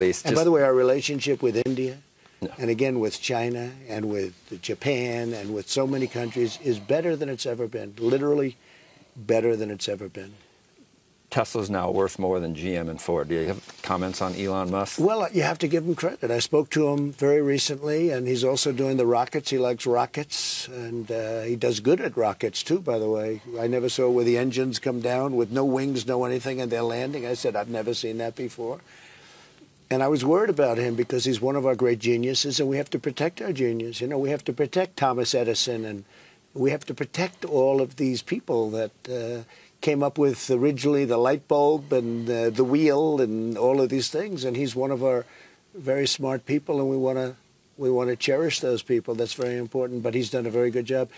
And by the way, our relationship with India, and again with China and with Japan and with so many countries is better than it's ever been, literally better than it's ever been. Tesla's now worth more than GM and Ford. Do you have comments on Elon Musk? Well, you have to give him credit. I spoke to him very recently, and he's also doing the rockets. He likes rockets, and he does good at rockets, too, by the way. I never saw where the engines come down with no wings, no anything, and they're landing. I said, I've never seen that before. And I was worried about him because he's one of our great geniuses, and we have to protect our genius. You know, we have to protect Thomas Edison, and we have to protect all of these people that came up with originally the light bulb and the wheel and all of these things. And he's one of our very smart people, and we want to cherish those people. That's very important. But he's done a very good job.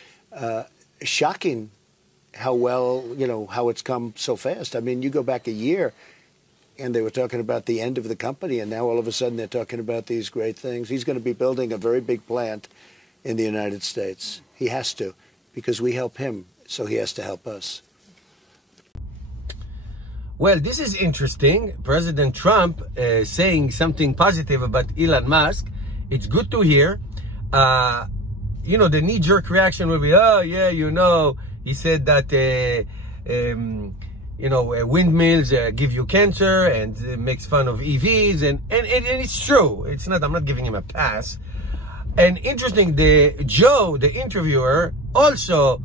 Shocking how well, you know, how it's come so fast. I mean, you go back a year, and they were talking about the end of the company, and now all of a sudden they're talking about these great things. He's going to be building a very big plant in the United States. He has to, because we help him, so he has to help us. Well, this is interesting. President Trump saying something positive about Elon Musk. It's good to hear. You know, the knee-jerk reaction will be, oh, yeah, you know, he said that, you know, windmills give you cancer, and makes fun of EVs. And it's true. It's not, I'm not giving him a pass. And interesting, Joe, the interviewer, also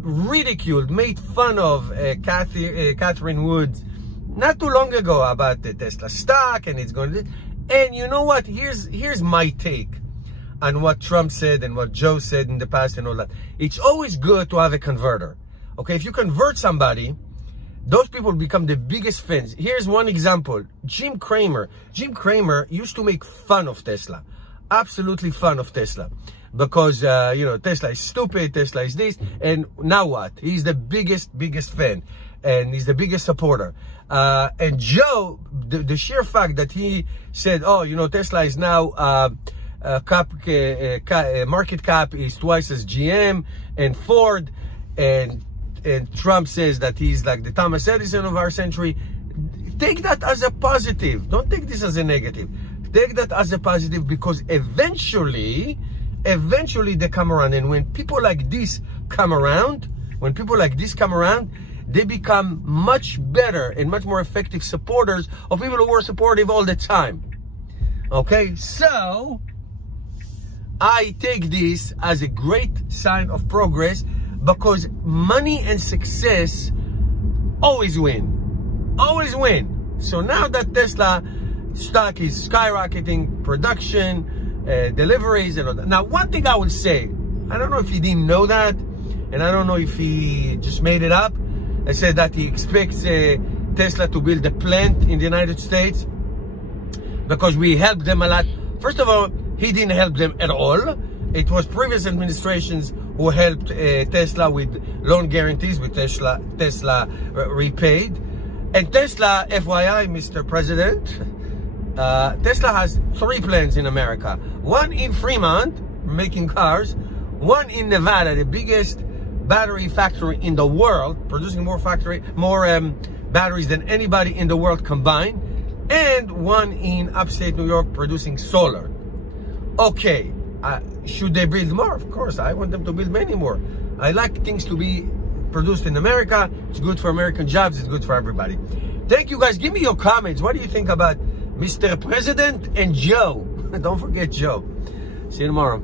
ridiculed, made fun of Catherine Woods not too long ago about the Tesla stock, and it's going to. And you know what? Here's my take on what Trump said and what Joe said in the past and all that. It's always good to have a converter. Okay, if you convert somebody, those people become the biggest fans. Here's one example: Jim Cramer. Jim Cramer used to make fun of Tesla, absolutely fun of Tesla. Because, you know, Tesla is stupid, Tesla is this, and now what? He's the biggest fan, and he's the biggest supporter. And Joe, the sheer fact that he said, oh, you know, Tesla is now, market cap is twice as GM and Ford, and Trump says that he's like the Thomas Edison of our century. Take that as a positive. Don't take this as a negative. Take that as a positive, because eventually they come around. And when people like this come around, they become much better and much more effective supporters of people who were supportive all the time. Okay, so I take this as a great sign of progress, because money and success always win. Always win. So now that Tesla stock is skyrocketing, production, deliveries and all that. Now, one thing I would say, I don't know if he didn't know that, and I don't know if he just made it up. I said that he expects Tesla to build a plant in the United States because we helped them a lot. First of all, he didn't help them at all. It was previous administrations who helped Tesla with loan guarantees, with Tesla repaid. And Tesla, FYI, Mr. President, Tesla has 3 plants in America. One in Fremont, making cars. One in Nevada, the biggest battery factory in the world, producing more batteries than anybody in the world combined. And one in upstate New York, producing solar. Okay, should they build more? Of course, I want them to build many more. I like things to be produced in America. It's good for American jobs. It's good for everybody. Thank you, guys. Give me your comments. What do you think about Mr. President and Joe? Don't forget Joe. See you tomorrow.